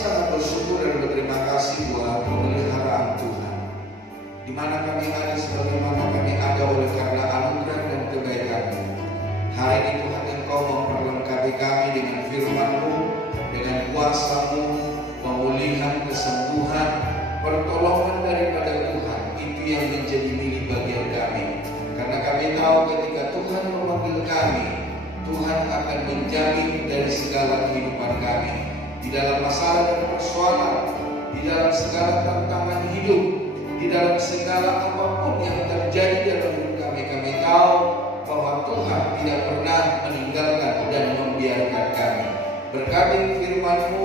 sangat bersyukur dan berterima kasih buat pemeliharaan Tuhan. Di mana kami ada sebagaimana kami ada oleh karena anugerah dan kebaikan-Mu. Hari ini Tuhan, Engkau memperlengkapi kami dengan firman-Mu, dengan kuasa-Mu, pemulihan, kesembuhan, pertolongan daripada Tuhan. Itu yang menjadi milik bagian kami. Karena kami tahu ketika Tuhan memanggil kami, Tuhan akan menjamin dari segala kehidupan kami. Di dalam masalah dan persoalan, di dalam segala tantangan hidup, di dalam segala apapun yang terjadi dalam hidup kami, kami tahu bahwa Tuhan tidak pernah meninggalkan dan membiarkan kami. Berkati firman-Mu,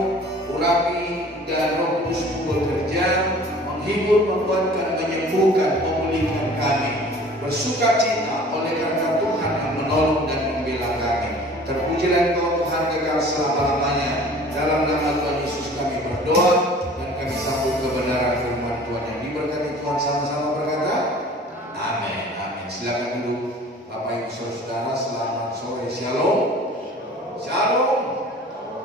urapi dan Roh Kudus-Mu bekerja, menghibur, menguatkan, menyembuhkan, memulihkan kami. Bersukacita oleh karena Tuhan yang menolong dan membela kami. Terpujilah Engkau Tuhan kekal selama-lamanya. Dalam nama Tuhan Yesus kami berdoa dan kami sambut kebenaran firman Tuhan yang diberkati Tuhan. Sama-sama berkata amin, amin. Silakan duduk Bapak Ibu Saudara, selamat sore. Shalom. Shalom.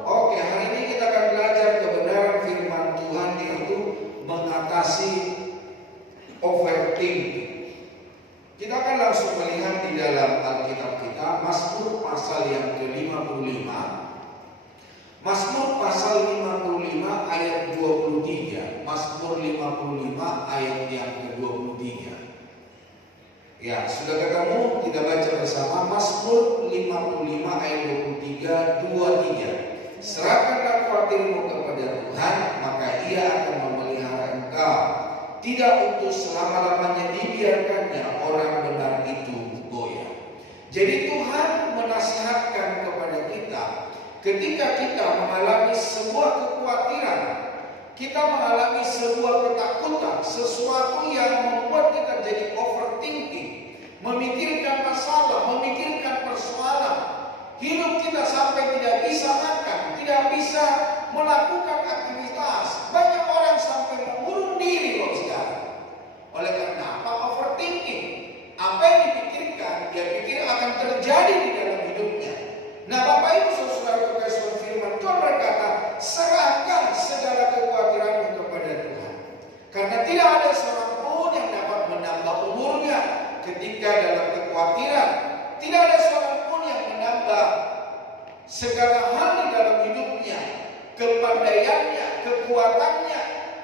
Oke, hari ini kita akan belajar kebenaran firman Tuhan, yaitu mengatasi overthinking. Kita akan langsung melihat di dalam Alkitab kita Mazmur pasal yang ke-55. Mazmur pasal 55 ayat 23. Mazmur 55 ayat yang ke-23. Ya, sudah ketemu? Kita baca bersama Mazmur 55 ayat 23. Serahkanlah khawatirmu kepada Tuhan, maka Ia akan memelihara engkau. Tidak untuk selama-lamanya dibiarkannya orang benar itu goyah. Jadi Tuhan menasihatkan kepada kita, ketika kita mengalami sebuah kekhawatiran, kita mengalami sebuah ketakutan, sesuatu yang membuat kita jadi overthinking, memikirkan masalah, memikirkan persoalan, hidup kita sampai tidak bisa makan, tidak bisa melakukan aktivitas. Banyak orang sampai mengurung diri loh sekarang. Oleh karena apa? Overthinking. Apa yang dipikirkan, dia pikir akan terjadi di dalam hidupnya. Nah, Bapak Ibu Saudara kekasih firman Tuhan berkata, serahkan segala kekhawatiranmu kepada Tuhan. Karena tidak ada seorang pun yang dapat menambah umurnya ketika dalam kekhawatiran. Tidak ada seorang pun yang menambah segala hal di dalam hidupnya. Kepandaiannya, kekuatannya,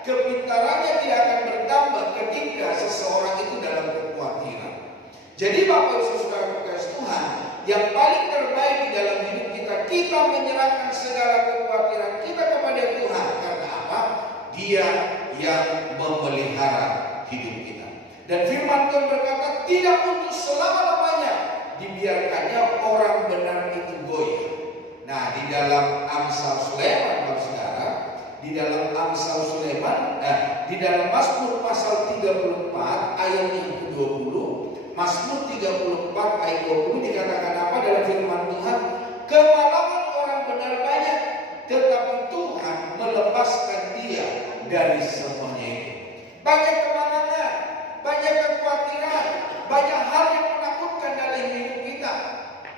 kepintarannya tidak akan bertambah ketika seseorang itu dalam kekhawatiran. Jadi Bapak Ibu Saudara kekasih Tuhan, yang paling terbaik di dalam hidup kita, kita menyerahkan segala kekhawatiran kita kepada Tuhan. Karena apa? Dia yang memelihara hidup kita. Dan firman Tuhan berkata, tidak untuk selama-lamanya dibiarkannya orang benar itu goyah. Nah, di dalam Amsal Sulaiman, Saudara, di dalam Amsal Sulaiman, di dalam Mazmur pasal 34 ayat yang ke-20, Mazmur 34 ayat 20 dikatakan apa dalam firman Tuhan? Kemalangan orang benar banyak, tetapi Tuhan melepaskan dia dari semuanya itu. Banyak kemalangan, banyak kekhawatiran, banyak hal yang menakutkan dalam hidup kita.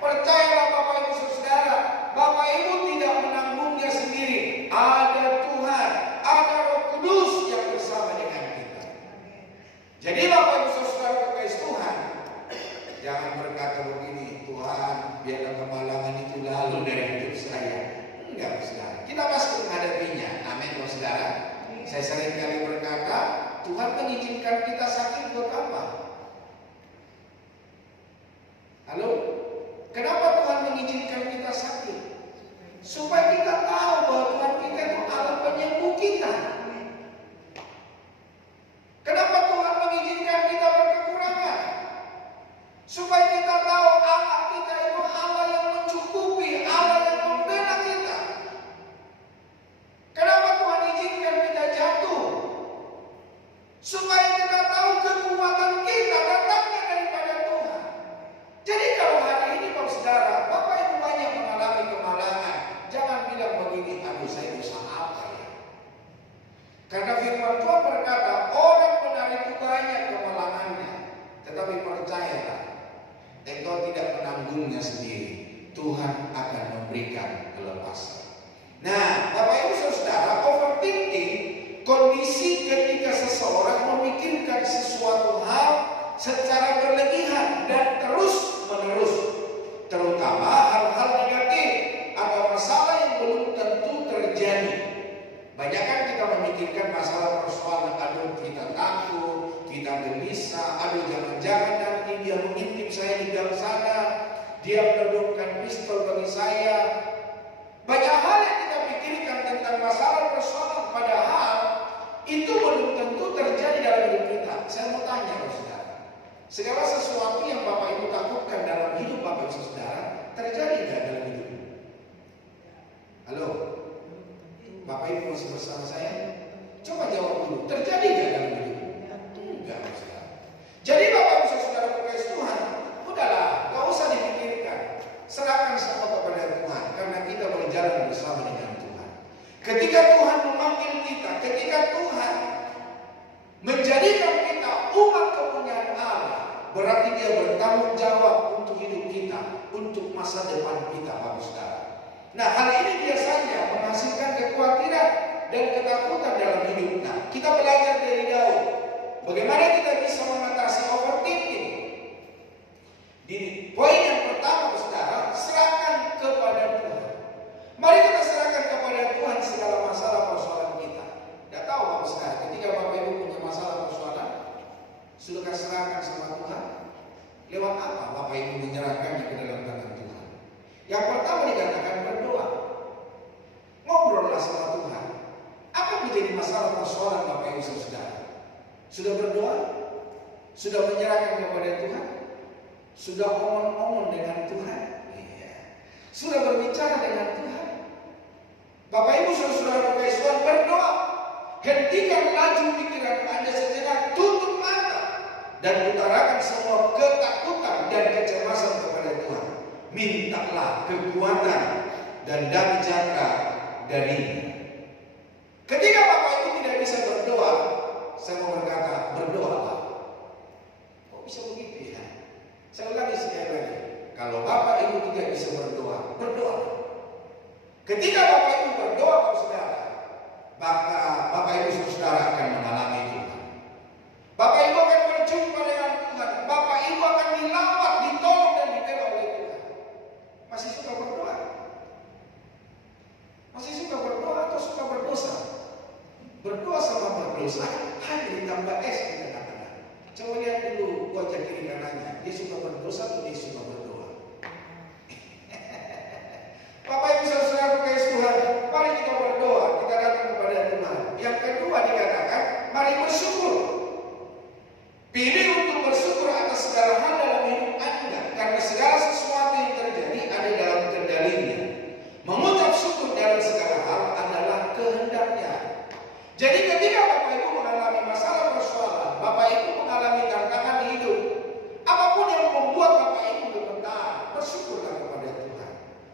Percayalah Bapak Ibu Saudara, Bapak Ibu tidak menanggungnya sendiri. Ada Tuhan, ada Roh Kudus yang bersama dengan kita. Jadi Bapak Ibu Saudara kekasih Tuhan, jangan berkata begini, Tuhan biarlah kemalangan itu lalu dari hidup saya. Enggak, Saudara. Kita pasti menghadapinya. Amin, Saudara. Saya sering kali berkata, Tuhan mengizinkan kita sakit buat apa? Halo? Kenapa Tuhan mengizinkan kita sakit? Supaya kita tahu bahwa Tuhan kita itu Allah penyembuh kita. Kenapa Tuhan mengizinkan kita berkekurangan? Supaya kita tahu Allah kita itu Allah yang mencukupi, Allah yang membela kita. Kenapa Tuhan izinkan kita jatuh? Supaya kita tahu kekuatan kita datangnya daripada Tuhan. Jadi kalau hari ini Bapak Saudara, Bapak Ibu banyak mengalami kemalangan, jangan bilang begini, aduh saya usaha apa ya? Karena firman Tuhan berkata, orang benar itu banyak kemalangannya, tetapi percayalah, engkau tidak menanggungnya sendiri. Tuhan akan memberikan kelepasan. Nah, Bapak Ibu Saudara, Banyak kan kita memikirkan masalah persoalan, aduh kita takut, kita gelisah, aduh jangan-jangan nanti dia mengintip saya di gang sana, dia menodongkan pistol bagi saya. Banyak hal yang kita pikirkan tentang masalah persoalan, padahal itu belum tentu terjadi dalam hidup kita. Saya mau tanya saudara, segala sesuatu yang Bapak Ibu takutkan dalam hidup Bapak Ibu saudara, terjadi tidak dalam hidup? Halo? Bapak Ibu masih bersama saya? Coba jawab dulu, terjadi tidak dalam hidup? Enggak, saudara. Jadi Bapak Ibu saudara berkasih Tuhan, udahlah, gak usah dipikirkan. Serahkan semua kepada Tuhan, karena kita berjalan bersama dengan Tuhan. Ketika Tuhan memanggil kita, ketika Tuhan menjadikan kita umat kepunyaan Allah, berarti Dia bertanggung jawab untuk hidup kita, untuk masa depan kita, Bapak Saudara. Nah, hal ini biasanya menghasilkan kekhawatiran dan ketakutan dalam hidup. Nah, kita belajar dari Daud, bagaimana kita bisa mengatasi overthinking. Di poin yang pertama, saudara, serahkan kepada Tuhan. Mari kita serahkan kepada Tuhan segala masalah persoalan kita. Tidak tahu Bapak saudara, ketika Bapak Ibu punya masalah persoalan, sudahkah serahkan sama Tuhan? Lewat apa Bapak Ibu menyerahkannya ke dalam tangan Tuhan? Yang pertama dikatakan berdoa. Ngobrollah sama Tuhan. Apa menjadi masalah persoalan Bapak Ibu saudara? Sudah berdoa? Sudah menyerahkan kepada Tuhan? Sudah omong-omong dengan Tuhan? Iya. Sudah berbicara dengan Tuhan? Bapak Ibu saudara berkasih Tuhan, berdoa. Hentikan laju pikiran Anda sejenak, tutup mata dan utarakan semua ketakutan dan kecemasan kepada Tuhan. Mintalah kekuatan dan damai sejahtera darinya. Ketika Bapak Ibu tidak bisa berdoa, saya mau berkata, berdoalah. Kok bisa begitu ya? Saya ulangi sekali lagi. Kalau Bapak Ibu tidak bisa berdoa, berdoa. Ketika Bapak Ibu berdoa, saudara, maka Bapak Ibu saudara akan mengalami Tuhan. Bapak Ibu akan berjumpa dengan Tuhan. Bapak Ibu akan dilawat, ditolong dan dibela oleh Tuhan. Masih suka berdoa? Masih suka berdoa atau suka berdosa? Berdoa sama berdosa hanya ditambah S kita katakan. Coba lihat dulu wajah kiri kanannya. Dia suka berdosa atau dia suka berdoa? Bapak Ibu saudara berkasih Tuhan, mari kita berdoa, kita datang kepada Tuhan. Yang kedua dikatakan, mari bersyukur. Pilih untuk bersyukur atas segala hal dalam hidup Anda, karena segala sesuatu yang terjadi ada dalam kendalinya. Mengucap syukur dalam segala hal adalah kehendaknya. Jadi ketika Bapak Ibu mengalami masalah persoalan, Bapak Ibu mengalami tantangan hidup, apapun yang membuat Bapak Ibu gemetar, bersyukurlah kepada Tuhan.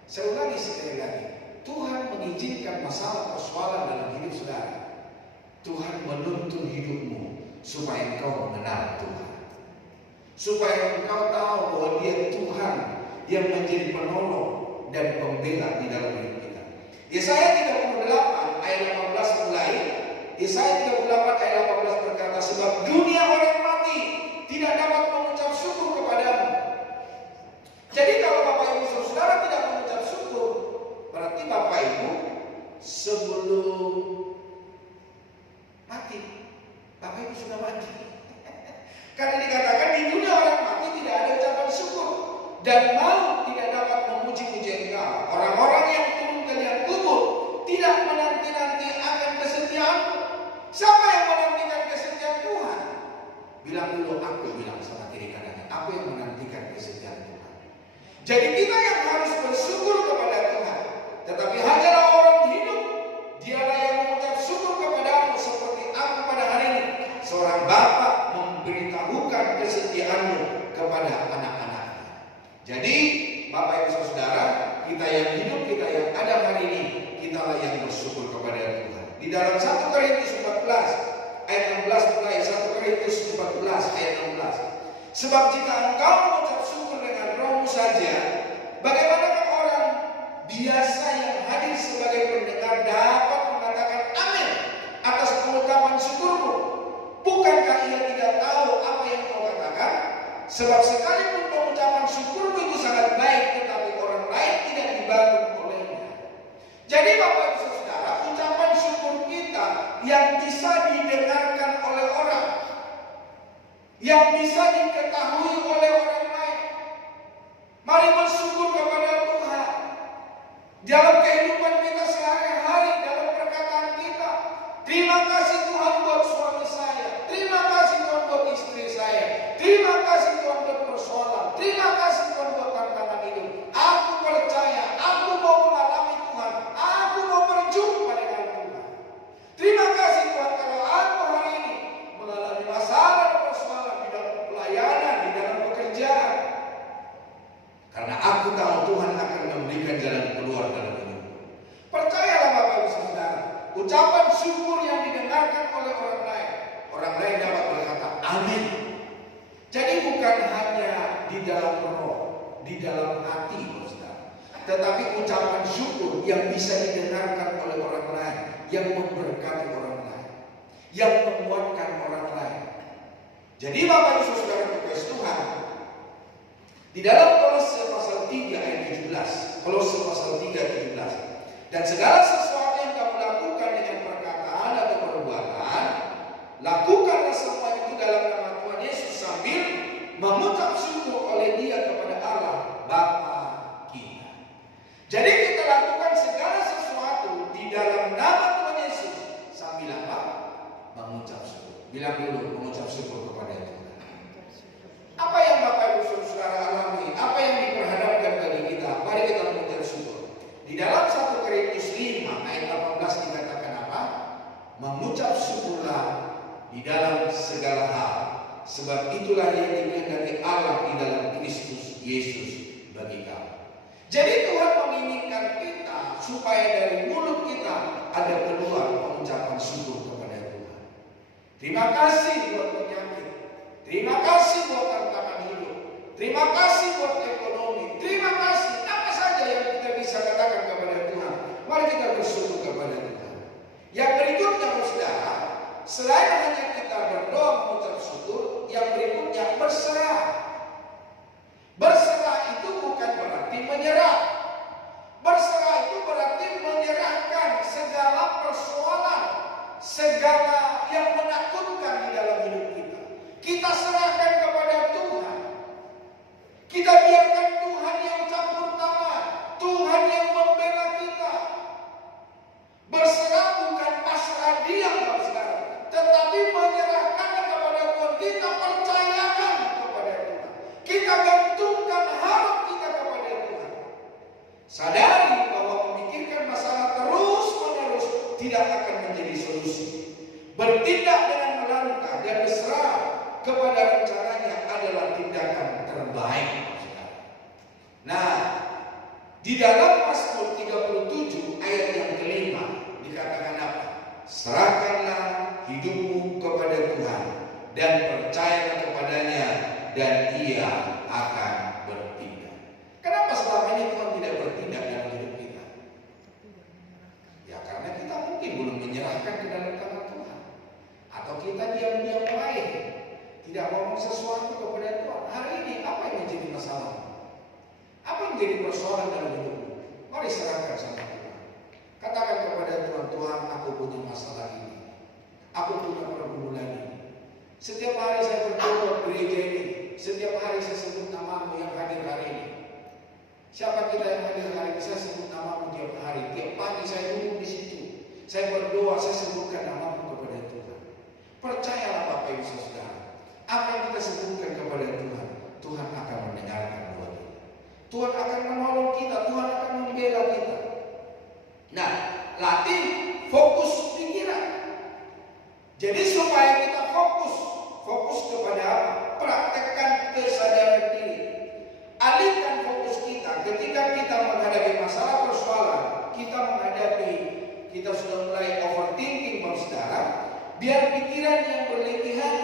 Saya ulangi sekali lagi, Tuhan mengizinkan masalah persoalan dalam hidup saudara. Tuhan menuntun hidupmu supaya engkau mengenal Tuhan, supaya engkau tahu bahwa Dia Tuhan yang menjadi penolong dan pembela di dalam hidup kita. Yesaya 38 ayat 18 mulai. Yesaya 38 ayat 18 berkata, sebab dunia orang mati tidak dapat mengucap syukur kepadamu. Jadi kalau Bapak Ibu saudara tidak mengucap syukur, berarti Bapak Ibu sebelum mati, Bapak Ibu sudah mati. Karena dikatakan di dunia orang mati tidak ada ucapan syukur, dan maut tidak dapat memuji-muji engkau. Orang-orang yang turun ke liang kubur tidak menanti-nanti akan kesetiaanmu. Siapa yang menantikan kesetiaan Tuhan? Bilang dulu, aku bilang sama kiri kanannya, aku yang menantikan kesetiaan Tuhan. Jadi kita yang harus bersyukur kepada Tuhan. Tetapi hanyalah orang hidup, dialah yang mengucap syukur kepadamu, seperti aku pada hari ini. Seorang bapa memberitahukan kesetiaanmu kepada anak-anaknya. Jadi Bapak Ibu saudara, kita yang hidup, kita yang ada hari ini, kitalah yang bersyukur kepada Tuhan. Di dalam 1 Korintus 14 ayat 16 mulai, 1 Korintus 14 ayat 16. Sebab jika engkau mengucap syukur dengan rohmu saja, bagaimanakah orang biasa yang hadir sebagai pendengar dapat mengatakan amin atas pengucapan syukurmu? Bukankah ia tidak tahu apa yang kau katakan? Sebab sekalipun pengucapan syukurmu itu sangat baik, tetapi orang lain tidak dibangun olehnya. Jadi Bapak Ibu saudara, ucapan syukur kita yang bisa diketahui oleh orang lain. Mari bersyukur kepada Tuhan dalam kehidupan kita sehari-hari, dalam perkataan kita. Terima kasih Tuhan buat suami saya, terima kasih Tuhan buat istri saya, terima kasih Tuhan buat persoalan, terima kasih Tuhan buat tantangan hidup. Aku percaya, aku mau mengalami Tuhan, aku mau berjumpa dengan Tuhan. Terima kasih Tuhan kalau aku hari ini mengalami masalah dan persoalan di dalam pelayanan, di dalam pekerjaan. Karena aku tahu Tuhan akan memberikan jalan keluar dalam hidup. Percayalah Bapak Ibu Saudara, ucapan syukur yang didengarkan oleh orang lain dapat berkata amin. Jadi bukan hanya di dalam roh, di dalam hati Saudara, tetapi ucapan syukur yang bisa didengarkan oleh orang lain, yang memberkati orang lain, yang menguatkan orang lain. Jadi Bapak Ibu Saudara kekasih Tuhan, di dalam Kolose pasal 3 ayat 17, Kolose pasal 3 ayat 17, dan segala sesuatu yang kamu lakukan dengan perkataan atau perbuatan, lakukanlah semua itu dalam nama Tuhan Yesus sambil mengucap syukur oleh Dia kepada Allah Bapa kita. Jadi kita lakukan segala sesuatu di dalam nama Tuhan Yesus sambil apa? Mengucap syukur. Bilang dulu, mengucap syukur kepada Tuhan. Apa yang Bapak Ibu Saudara alami? Apa yang diperhadapkan bagi kita? Mari kita mengucap syukur. Di dalam 1 Korintus 5 ayat 18 dikatakan apa? Mengucap syukurlah di dalam segala hal, sebab itulah yang dikehendaki Allah di dalam Kristus Yesus bagi kamu. Jadi Tuhan menginginkan kita supaya dari mulut kita ada keluar pengucapan syukur kepada Tuhan. Terima kasih buat penyakit, terima kasih buat tantangan hidup, terima kasih buat ekonomi, terima kasih apa saja yang kita bisa katakan kepada Tuhan. Mari kita bersyukur kepada Tuhan. Yang berikutnya Saudara, selain hanya kita berdoa mengucap syukur, yang berikutnya berserah. Berserah itu bukan berarti menyerah. Berserah itu berarti menyerahkan segala persoalan, segala yang menakutkan di dalam hidup kita. Kita serahkan kepada Tuhan. Kita biarkan Tuhan yang campur tangan, Tuhan yang membela kita. Berserah bukan pasrah diam, Saudara, tetapi menyerahkan kepada Tuhan. Kita percayakan kepada Tuhan. Kita gantungkan harap kita kepada Tuhan. Sadari bahwa memikirkan masalah terus-menerus tidak akan menjadi solusi. Bertindak dengan melangkah dan berserah kepada rencananya adalah tindakan terbaik. Nah, di dalam Mazmur 37 ayat yang kelima dikatakan apa? Serahkanlah hidupmu kepada Tuhan dan percayalah kepadanya dan Ia akan bertindak. Kenapa selama ini Tuhan tidak bertindak dalam hidup kita? Ya karena kita mungkin belum menyerahkan ke dalam tangan Tuhan, atau kita diam-diam lain, tidak ngomong sesuatu kepada Tuhan. Hari ini apa yang menjadi masalah? Apa yang menjadi persoalan dalam hidupmu? Mari serahkan sama Tuhan. Katakan kepada Tuhan, Tuhan, aku punya masalah ini, aku punya pergumulan ini. Setiap hari saya berdoa gereja ini, setiap hari saya sebut namamu yang hadir hari ini. Siapa kita yang hadir hari ini? Saya sebut namamu tiap hari. Tiap pagi saya duduk di situ, saya berdoa, saya sebutkan namamu kepada Tuhan. Percayalah Bapak Ibu Saudara, apa yang kita sebutkan kepada Tuhan, Tuhan akan mendengarkan doa kita. Tuhan akan menolong kita, Tuhan akan membela kita. Nah, latih fokus pikiran. Jadi supaya kita fokus kepada apa? Praktekkan kesadaran diri. Alihkan fokus kita ketika kita menghadapi masalah persoalan, kita sudah mulai overthinking, Saudara. Biar pikiran yang berlebihan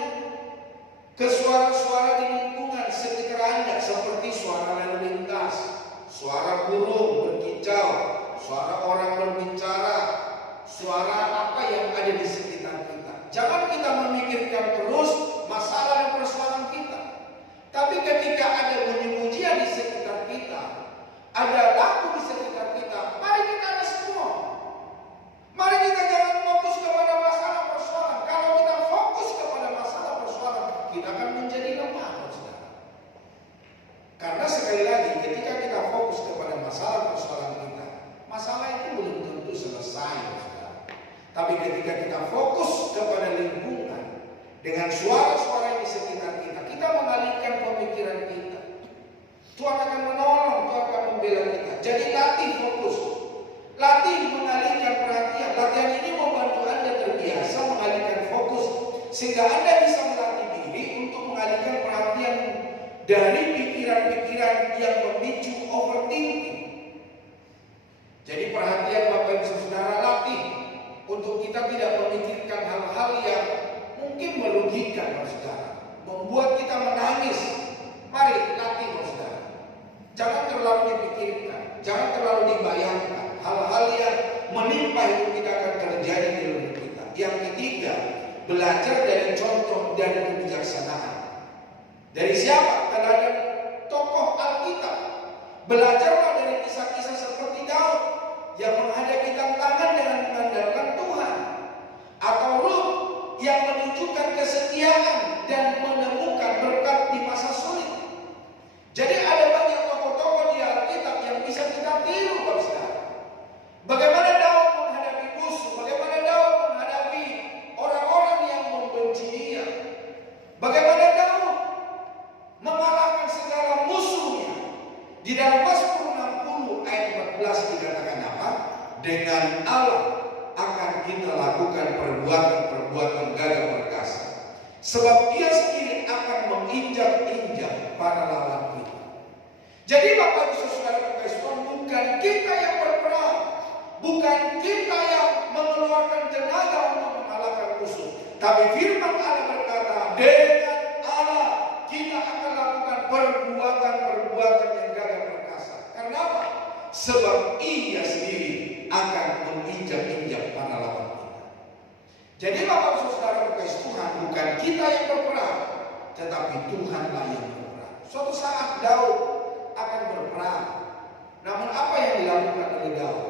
ke suara-suara di lingkungan sekitar Anda, seperti suara lalu lintas, suara burung berkicau, suara orang berbicara, suara apa yang ada di sekitar kita. Jangan kita memikirkan terus masalah dan persoalan kita. Tapi ketika ada bunyi-bunyian di sekitar kita, ada lagu di sekitar kita, mari kita respon. Mari kita jangan fokus kepada masalah persoalan. Kalau kita fokus kepada masalah persoalan, kita akan menjadi ketika kita fokus kepada lingkungan dengan suara-suara di sekitar kita, kita mengalihkan pemikiran kita. Tuhan akan menolong, Tuhan akan membela kita. Jadi latih fokus, latih mengalihkan perhatian. Latihan ini membantu Anda terbiasa mengalihkan fokus, sehingga Anda bisa melatih diri untuk mengalihkan perhatian dari pikiran-pikiran yang memicu overthinking. Jadi perhatian Bapak Ibu Saudara, latih untuk kita tidak memikirkan hal-hal yang mungkin merugikan saudara, membuat kita menangis. Mari latih saudara. Jangan terlalu dipikirkan, jangan terlalu dibayangkan hal-hal yang menimpa hidup kita akan terjadi di hidup kita. Yang ketiga, belajar dari contoh dan kebijaksanaan. Dari siapa? Dari tokoh Alkitab. Belajarlah dari kisah-kisah seperti Daud yang menghadapi tantangan dengan mengandalkan Tuhan, atau Rut yang menunjukkan kesetiaan dan menemukan berkat di masa sulit. Jadi ada banyak tokoh-tokoh di Alkitab yang bisa kita tiru, saudara. Bagaimana Daud menghadapi musuh, bagaimana Daud menghadapi orang-orang yang membenci dia, bagaimana Daud mengalahkan segala musuhnya. Di dalam Mazmur 60 ayat 14 dikatakan apa? Dengan Allah akan kita lakukan perbuatan-perbuatan gagah perkasa, sebab Dia sendiri akan menginjak-injak para lawan kita. Jadi Bapak Ibu Saudara kekasih Tuhan, bukan kita yang berperang, bukan kita yang mengeluarkan tenaga untuk mengalahkan musuh, tapi firman Allah berkata, dengan Allah kita akan lakukan perbuatan-perbuatan yang gagah perkasa. Karena apa? Sebab Ia sendiri akan menginjak-injak para lawan kita. Jadi Bapak Ibu Saudara kekasih Tuhan, bukan kita yang berperang, tetapi Tuhanlah yang berperang. Suatu saat Daud akan berperang. Namun apa yang dilakukan oleh Daud?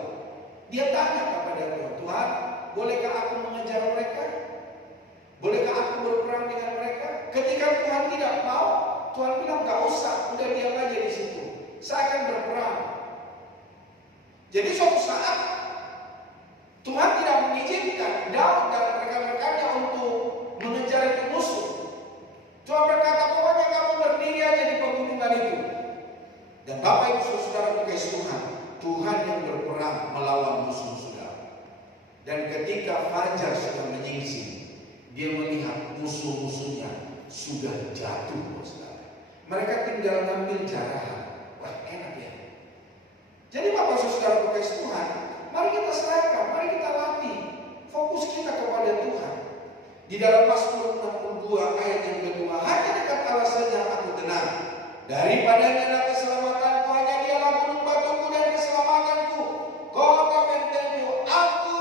Dia tanya kepada Tuhan, Tuhan, bolehkah aku mengejar mereka? Bolehkah aku berperang dengan mereka? Ketika Tuhan tidak mau, Tuhan bilang gak usah, udah diam aja di situ. Saya akan berperang. Jadi suatu saat Tuhan tidak mengizinkan Daud dan rekan-rekannya untuk mengejar itu musuh. Tuhan berkata, pokoknya kamu berdiri aja di pegunungan itu. Dan Bapak Ibu Saudara kekasih Tuhan, Tuhan yang berperang melawan musuh-musuh Daud. Dan ketika fajar sudah menyingsing, dia melihat musuh-musuhnya sudah jatuh, saudara. Mereka tinggal ngambil jarahan. Wah, enak ya. Jadi Bapak Saudara kekasih Tuhan, mari kita serahkan, mari kita latih fokus kita kepada Tuhan. Di dalam Mazmur 62 ayat yang kedua, hanya dekat Allah saja aku tenang. Daripadanya keselamatanku, hanya Dialah gunung batuku dan keselamatanku, kota bentengku, aku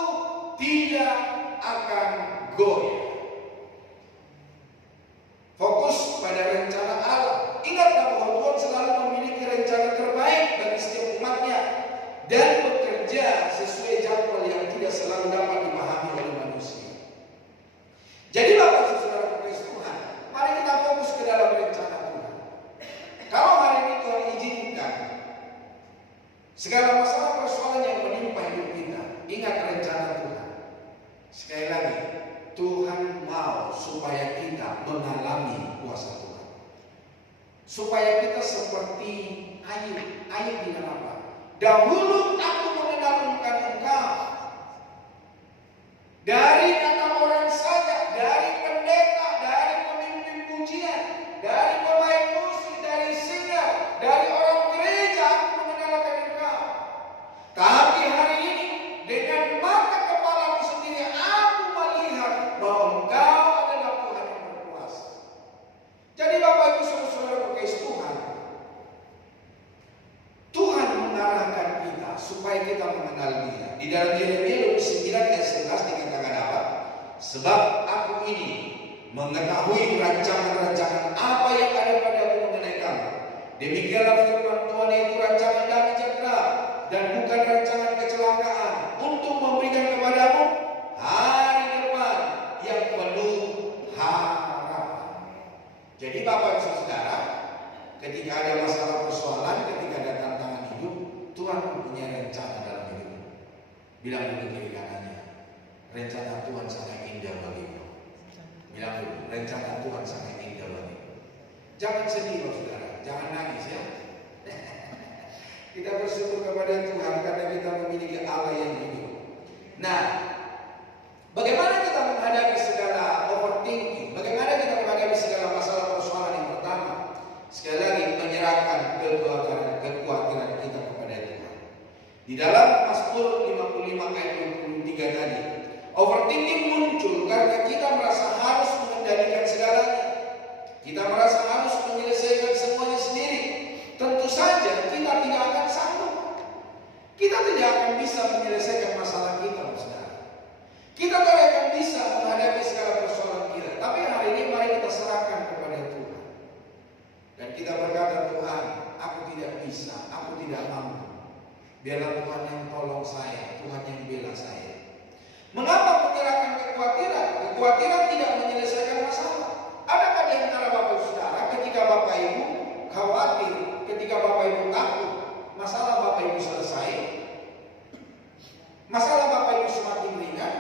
tidak akan goyah. Fokus pada rencana Allah. Ingatlah bahwa Tuhan selalu memiliki rencana terbaik bagi setiap umatnya dan bekerja sesuai jadwal yang tidak selalu dapat dipahami oleh manusia. Jadi Bapak Saudara kekasih Tuhan, mari kita fokus ke dalam rencana Tuhan. Kalau hari ini Tuhan izinkan segala masalah persoalan yang menimpa hidup kita, ingat rencana Tuhan. Sekali lagi, Tuhan mau supaya kita mengalami kuasa Tuhan, supaya kita seperti Ayub dengan apa? Dahulu aku mengenalkan engkau dari kata orang saja, dari pendeta, dari pemimpin pujian, dari pemain musik, dari singer, dari orang gereja aku mengenalkan engkau. Tapi hari ini dengan mata kepalaku sendiri aku melihat bahwa engkau adalah Tuhan yang berkuasa. Jadi Bapak Ibu Saudara kekasih Tuhan, Tuhan mengarahkan kita supaya kita mengenal Dia. Di dalam Yeremia 29 ayat 11 dikatakan apa? Sebab aku ini mengetahui rancangan-rancangan apa yang ada padamu mengenai kamu. Demikianlah firman Tuhan, yaitu rancangan damai sejahtera dan bukan rancangan kecelakaan, untuk memberikan kepadamu hari depan yang penuh harapan. Jadi Bapak Ibu Saudara, ketika ada masalah persoalan, ketika ada tantangan hidup, Tuhan punya rencana dalam hidup. Bilang dulu kiri kanannya, Rencana Tuhan sangat indah bagimu. Bilang dulu, rencana Tuhan sangat indah bagimu. Jangan sedih saudara, jangan nangis ya. Kita bersyukur kepada Tuhan karena kita memiliki Allah yang hidup. Nah, bagaimana kita menghadapi segala overthinking? Bagaimana kita menghadapi segala masalah persoalan? Yang pertama, sekali lagi menyerahkan kekhawatiran kita kepada Tuhan. Di dalam Mazmur 55 ayat 23 tadi, overthinking muncul karena kita merasa harus mengendalikan segalanya. Kita merasa harus menyelesaikan semuanya sendiri. Tentu saja kita tidak akan sanggup. Kita tidak akan bisa menyelesaikan masalah kita, saudara. Kita tidak akan bisa menghadapi segala persoalan kita. Tapi hari ini mari kita serahkan kepada Tuhan. Dan kita berkata, Tuhan, aku tidak bisa, aku tidak mampu. Biarlah Tuhan yang tolong saya, Tuhan yang bela saya. Mengapa menyerahkan kekhawatiran? Kekhawatiran tidak menyelesaikan masalah. Adakah di antara Bapak Saudara ketika Bapak Ibu khawatir, ketika Bapak Ibu takut, masalah Bapak Ibu selesai? Masalah Bapak Ibu semakin ringan?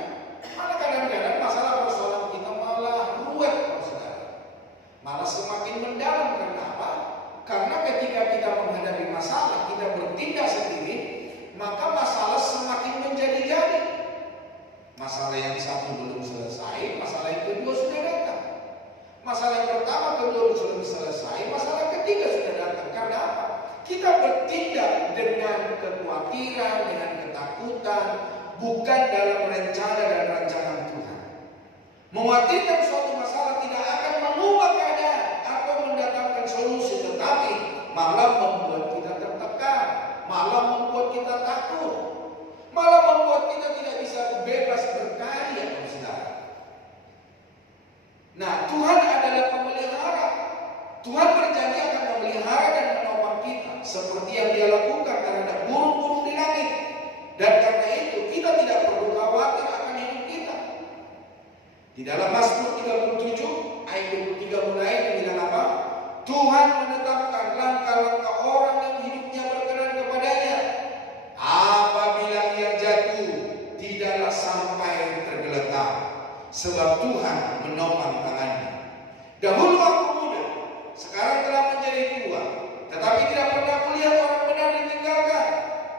Malah kadang-kadang masalah persoalan kita malah ruwet, Saudara. Malah semakin mendalam. Kenapa? Karena ketika kita menghadapi masalah, kita bertindak sendiri, maka masalah semakin menjadi-jadi. Masalah yang satu belum selesai, masalah yang kedua sudah datang. Masalah yang pertama, kedua sudah selesai, masalah ketiga sudah datang. Karena apa? Kita bertindak dengan kekhawatiran, dengan ketakutan, bukan dalam rencana dan rancangan Tuhan. Mengkhawatirkan suatu masalah tidak akan mengubah keadaan atau mendatangkan solusi, tetapi malah membuat kita tertekan, malah membuat kita takut, malah membuat kita tidak bisa bebas berkarya, saudara. Nah, Tuhan adalah pemelihara. Tuhan berjanji akan memelihara dan menopang kita, seperti yang Dia lakukan terhadap burung-burung di langit. Dan karena itu kita tidak perlu khawatir akan hidup kita. Di dalam Mazmur 37 ayat 23 mulai dibilang apa? Tuhan menetapkan langkah-langkah orang yang hidupnya berkenan kepadanya. Apabila ia jatuh, tidaklah sampai tergeletak, sebab Tuhan menopang tangannya. Dahulu aku muda, sekarang telah menjadi tua, tetapi tidak pernah kulihat orang benar ditinggalkan,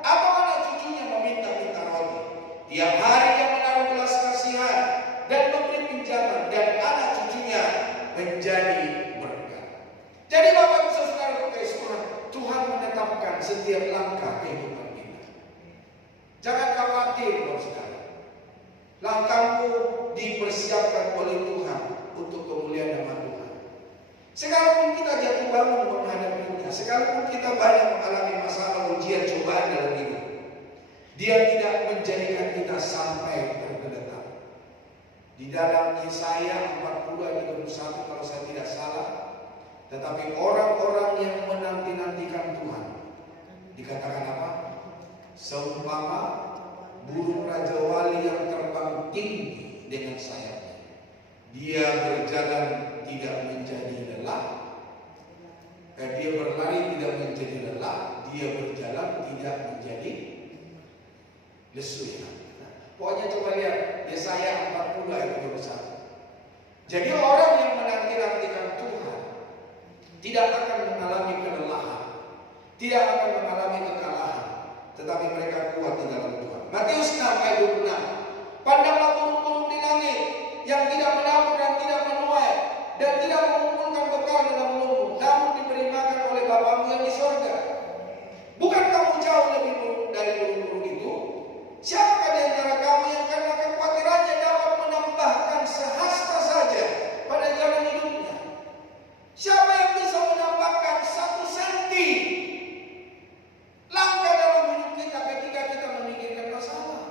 atau anak cucunya meminta-minta roti. Tiap hari dia menaruh belas kasihan dan memberi pinjaman, dan anak cucunya menjadi berkat. Jadi Bapak Ibu Saudara Tuhan, Tuhan menetapkan setiap langkah kehidupan kita. Jangan khawatir, saudara. Langkahmu dipersiapkan oleh Tuhan untuk kemuliaan nama Tuhan. Sekalipun kita jatuh bangun menghadapinya, sekalipun kita banyak mengalami masalah, ujian, cobaan dalam hidup, Dia tidak menjadikan kita sampai tergeletak. Di dalam Yesaya 40 ayat 31 kalau saya tidak salah, tetapi orang-orang yang menanti-nantikan Tuhan dikatakan apa? Seumpama burung raja wali yang terbang tinggi dengan sayapnya. Dia berjalan tidak menjadi lelah. Dia berlari tidak menjadi lelah. Dia berjalan tidak menjadi lesu. Pokoknya coba lihat Yesaya 40 ayat 21. Jadi orang yang menanti-nantikan Tuhan tidak akan mengalami kelelahan, tidak akan mengalami kekalahan, tetapi mereka kuat di dalam Tuhan. Matius 6 ayat 26. Pandanglah burung-burung di langit yang tidak menabur dan tidak menuai dan tidak mengumpulkan bekal dalam lumbung, namun diberi makan oleh Bapamu yang di sorga. Bukan kamu jauh lebih dari burung-burung itu? Siapakah di antara kamu yang karena kekhawatirannya dapat menambahkan sehasta saja pada jalan hidupnya? Siapa yang bisa menambahkan 1 senti langkah dalam hidup kita ketika kita memikirkan masalah?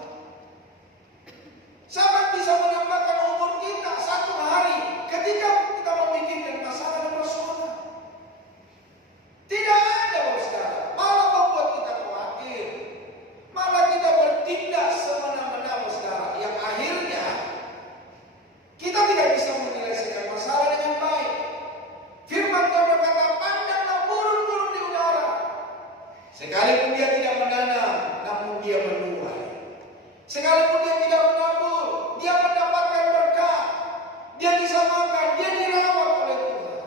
Siapa yang bisa menambahkan umur kita 1 hari ketika kita memikirkan masalah dan persoalan? Tidak ada, saudara. Malah membuat kita khawatir, malah kita bertindak semena-mena, saudara, yang akhirnya kita tidak bisa menyelesaikan masalah dengan baik. Firman Tuhan berkata, pandanglah burung-burung di udara. Sekalipun dia tidak menanam, namun dia menuai. Sekalipun dia tidak menabur, dia mendapatkan berkat, dia bisa makan, dia dirawat oleh Tuhan.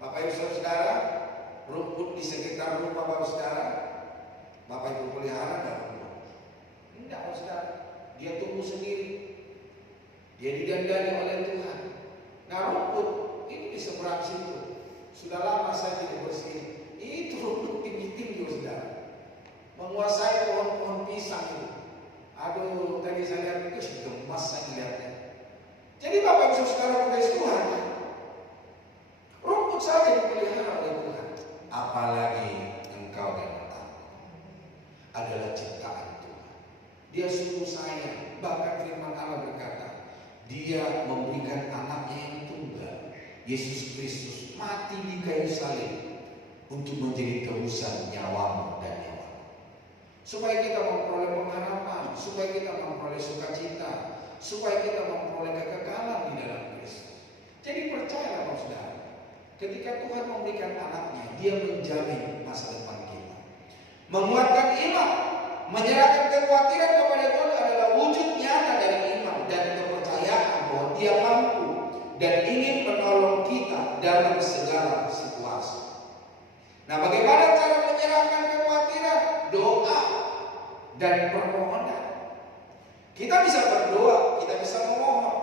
Bapak Ibu Saudara, rumput di sekitar rumah Bapak Saudara, Bapak Ibu pelihara enggak? Enggak, Saudara. Dia tumbuh sendiri. Dia didandani oleh Tuhan. Nah, rumput ini di seberang situ sudah lama saya tidak bersih. Itu rumput tinggi-tinggi, Saudara, menguasai pohon-pohon pisang itu. Aduh, tadi saya lihat itu gemas saya lihatnya. Jadi Bapak Ibu Saudara kasih Tuhan, rumput saja dipelihara oleh Tuhan. Apalagi engkau dan aku adalah ciptaan Tuhan. Dia sungguh sayang. Bahkan firman Allah berkata, Dia memberikan anaknya yang tunggal, Yesus Kristus, mati di kayu salib untuk menjadi tebusan nyawamu dan nyawamu, supaya kita memperoleh pengharapan, supaya kita memperoleh sukacita, supaya kita memperoleh kekekalan di dalam Kristus. Jadi percayalah Bapak Saudara, ketika Tuhan memberikan anaknya, Dia menjamin masa depan kita. Menguatkan iman, menyerahkan kekhawatiran kepada Tuhan adalah wujud nyata dari iman dan kepercayaan bahwa Dia mampu dan ingin menolong kita dalam segala situasi. Nah, bagaimana cara menyerahkan kekhawatiran? Doa dan permohonan. Kita bisa berdoa, kita bisa memohon.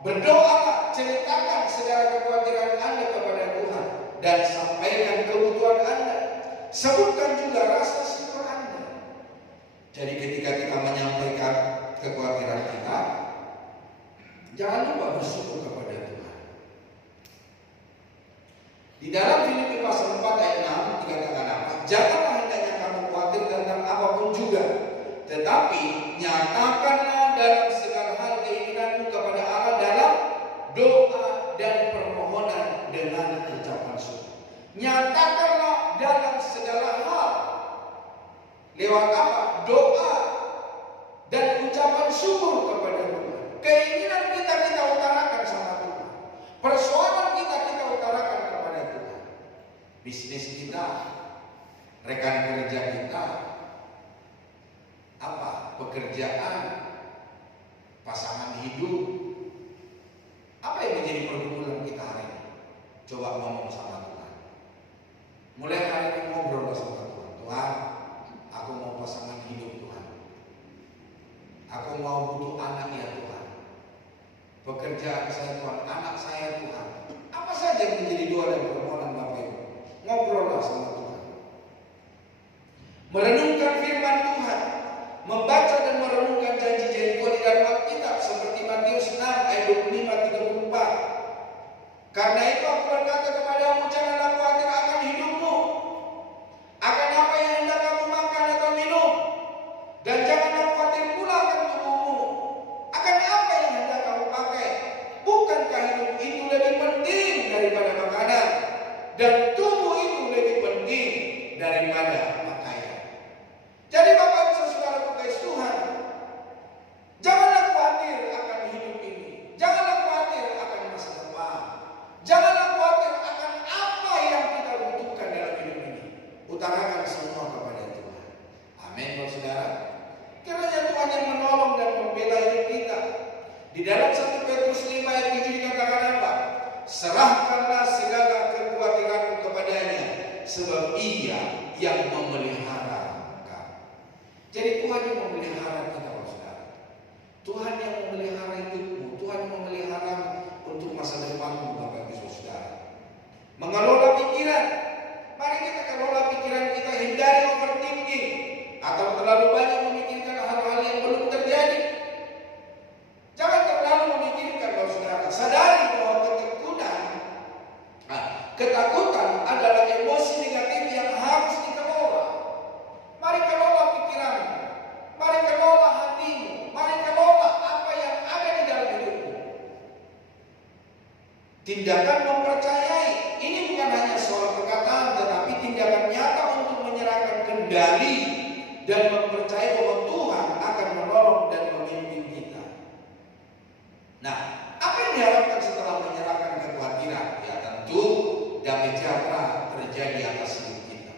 Berdoalah, ceritakan segala kekhawatiran Anda kepada Tuhan dan sampaikan kebutuhan Anda. Sebutkan juga rasa syukur Anda. Jadi ketika kita menyampaikan kekhawatiran kita, jangan lupa bersyukur kepada Tuhan. Di dalam Filipi pasal 4 ayat 6 dikatakan apa? Janganlah hendaknya kamu khawatir tentang apapun juga, tetapi nyatakanlah dalam segala hal keinginanmu kepada Allah dalam doa dan permohonan dengan ucapan syukur. Nyatakanlah dalam segala hal. Lewat apa? Doa dan ucapan syukur kepada Tuhan. Keinginan kita utarakan sama Tuhan. Persoalan kita utarakan kepada Tuhan. Bisnis kita, rekan kerja kita, apa? Pekerjaan, pasangan hidup. Apa yang menjadi pergumulan kita hari ini? Coba ngomong sama Tuhan. Mulai hari ini ngobrol sama Tuhan. Tuhan, aku mau pasangan hidup Tuhan. Aku mau butuh anak ya Tuhan. Pekerjaan saya Tuhan, anak saya Tuhan. Apa saja yang menjadi doa dan permohonan Bapak Ibu? Ngobrollah sama Tuhan. Merenungkan firman Tuhan, membaca dan merenungkan janji-janji Tuhan di dalam Alkitab seperti Matius 6 ayat 25-34. Karena itu aku berkata kepadamu, janganlah khawatir akan hidupmu, akan apa yang hendak kamu makan atau minum, dan janganlah khawatir pula akan tubuhmu, akan apa yang hendak kamu pakai. Bukankah hidup itu lebih penting daripada makanan, dan tubuh itu lebih penting daripada pakaian. Jadi Bapak Ibu Saudara kasih Tuhan, janganlah khawatir akan hidup ini, janganlah khawatir akan masa depan, janganlah khawatir akan apa yang kita butuhkan dalam hidup ini. Utarakan semua kepada Tuhan. Amin, Bapak Saudara. Kiranya Tuhan yang menolong dan membela hidup kita. Di dalam 1 Petrus 5 ayat 7 dikatakan apa? Serahkanlah segala kekhawatiranmu kepadanya, sebab Ia yang memelihara engkau. Jadi Tuhan yang memelihara kita, Bapak Saudara. Tuhan yang memelihara hidupmu, Tuhan yang memelihara untuk masa depanmu, Bapak Ibu Saudara. Mengelola pikiran. Mari kita kelola pikiran kita, hindari overthinking atau terlalu banyak memikirkan hal-hal yang belum terjadi. Jangan terlalu memikirkan, Bapak Saudara. Sadari bahwa ketakutan adalah emosi negatif yang harus dikelola. Mari kelola pikiranmu, mari kelola hatimu, mari kelola apa yang ada di dalam hidupmu. Tindakan mempercayai, ini bukan hanya soal perkataan, tetapi tindakan nyata untuk menyerahkan kendali dan mempercayai bahwa Tuhan akan menolong dan memimpin kita. Nah, apa yang diharapkan setelah menyerahkan kekhawatiran? Ya tentu damai sejahtera terjadi atas hidup kita.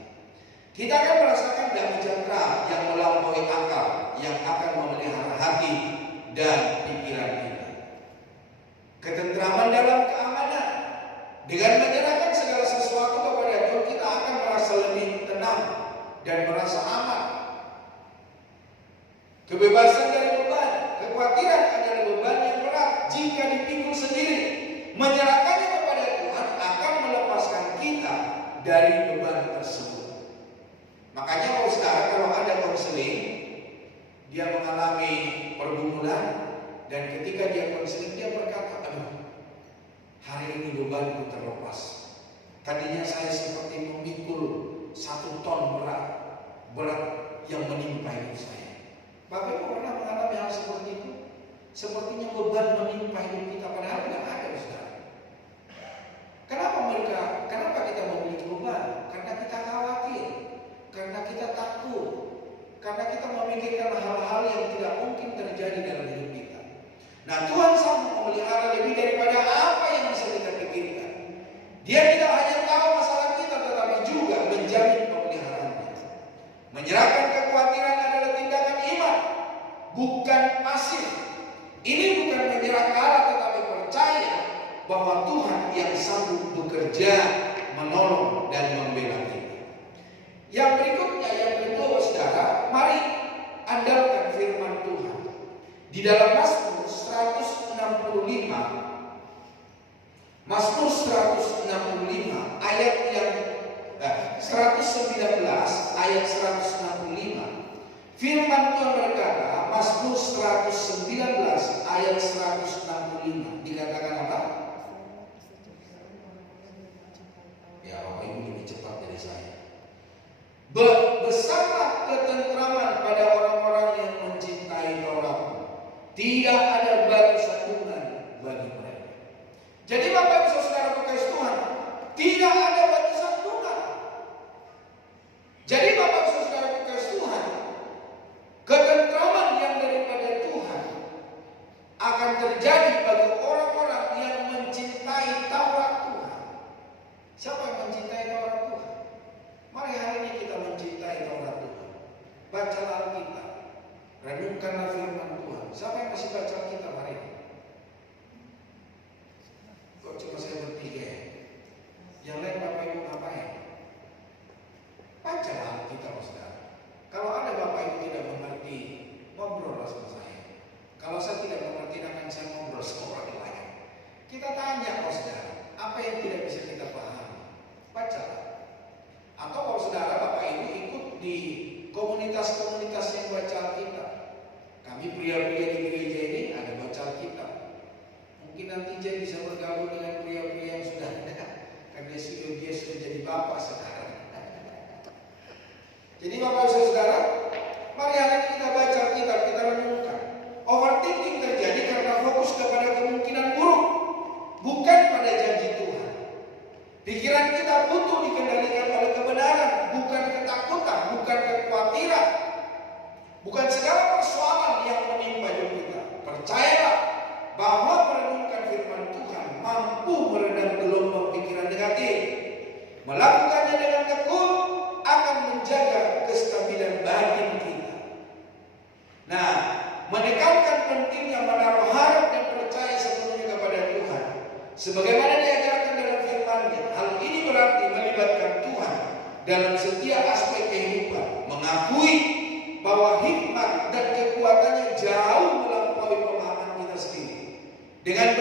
Kita akan merasakan damai sejahtera yang melampaui akal, yang akan memelihara hati dan Menyerahkannya kepada Tuhan akan melepaskan kita dari beban tersebut. Makanya kalau ada konseling, dia mengalami pergumulan, dan ketika dia konseling dia berkata, aduh, hari ini bebanku terlepas. Tadinya saya seperti memikul 1 ton berat yang menimpa hidup saya. Bapak Ibu pernah mengalami hal seperti itu? Sepertinya beban menimpa hidup kita, padahal tidak ada, saudara. Kenapa kita memiliki beban? Karena kita khawatir, karena kita takut, karena kita memikirkan hal-hal yang tidak mungkin terjadi dalam hidup kita. Nah, Tuhan sanggup memelihara lebih daripada apa yang bisa kita pikirkan. Dia tidak hanya tahu masalah kita, tetapi juga menjamin pemeliharaannya. Menyerahkan kekhawatiran adalah tindakan iman, bukan pasif. Ini bukan menyerah kalah, tetapi percaya bahwa Tuhan yang sanggup bekerja, menolong dan membela kita. Yang berikutnya, yang kedua, saudara, mari andalkan firman Tuhan. Di dalam Mazmur 165 ayat yang 119 ayat 165, firman Tuhan berkata, Mazmur 119 ayat 165 dikatakan apa? Ya, Bapak Ibu lebih cepat dari saya. Besarlah ketentraman pada orang-orang yang mencintai Taurat. Tidak ada batu sandungan bagi mereka. Jadi Bapak Ibu Saudara kekasih Tuhan, tidak ada batu sandungan. Jadi Bapak Ibu Saudara kekasih Tuhan, ketentraman yang daripada Tuhan akan terjadi bagi orang-orang yang mencintai Taurat Tuhan. Siapa yang mencintai Taurat Tuhan? Mari hari ini kita mencintai Taurat Tuhan. Bacalah Alkitab, renungkanlah firman Tuhan. Siapa yang masih baca Alkitab hari ini? Kok cuma saya bertiga ya? Yang lain Bapak Ibu ngapain? Bacalah Alkitab, saudara. Kalau ada Bapak Ibu tidak mengerti, ngobrol sama saya. Kalau saya tidak mengerti, akan saya ngobrol sama orang lain. Kita tanya, saudara, apa yang tidak bisa kita pahami? Bacalah. Atau kalau saudara Bapak Ibu ikut di komunitas-komunitas yang baca Alkitab. Kami pria-pria di gereja ini ada baca Alkitab. Mungkin nanti Jen bisa bergabung dengan pria-pria yang sudah ada, karena dia sudah jadi bapak sekarang. Jadi Bapak Ibu Saudara, mari hari ini kita baca Alkitab, kita renungkan. Overthinking terjadi karena fokus kepada kemungkinan buruk, bukan pada janji Tuhan. Pikiran kita butuh dikendalikan oleh kebenaran, bukan ketakutan, bukan kekhawatiran, bukan segala persoalan yang menimpa hidup kita. Percayalah bahwa merenungkan firman Tuhan mampu meredam gelombang pikiran negatif. Melakukannya dengan tekun akan menjaga kestabilan batin kita. Nah, menekankan pentingnya menaruh harap dan percaya sepenuhnya kepada Tuhan, sebagaimana diajarkan dalam firman-Nya. Hal ini berarti melibatkan Tuhan dalam setiap aspek kehidupan, mengakui bahwa hikmat dan kekuatannya jauh melampaui pemahaman kita sendiri. Dengan